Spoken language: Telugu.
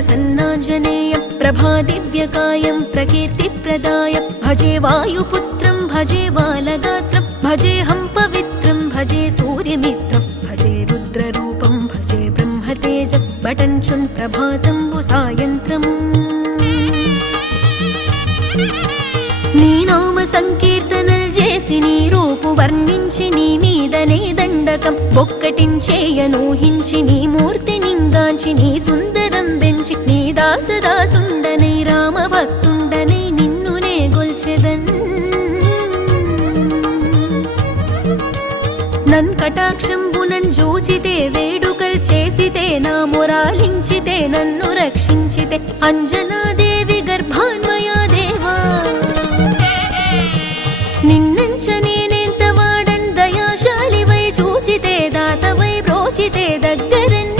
प्रसन्नाञ्जनेयं प्रभादिव्यकायं प्रकीर्तिप्रदायं भजे वायुपुत्रं भजे बालगात्रं भजेऽहं पवित्रं भजे सूर्यमित्रं भजे रुद्ररूपं भजे ब्रह्मतेजं बटञ्चुन् प्रभातं सायन्त्रम् నీ నామ సంకీర్తనలు చేసి నీ రూపు వర్ణించి నీ మీదనే దండకం ఒక్కటించేయనూహించి నీ మూర్తి నింగాంచి నీ సుందరం పెంచి నీ దాసదాసుండనై రామ భక్తుండనై నిన్నునే గొల్చెదన్ నన్ కటాక్షంబునన్ జూచితే వేడుకల్ చేసితే నా మొరాలించితే నన్ను రక్షించితే అంజనాదే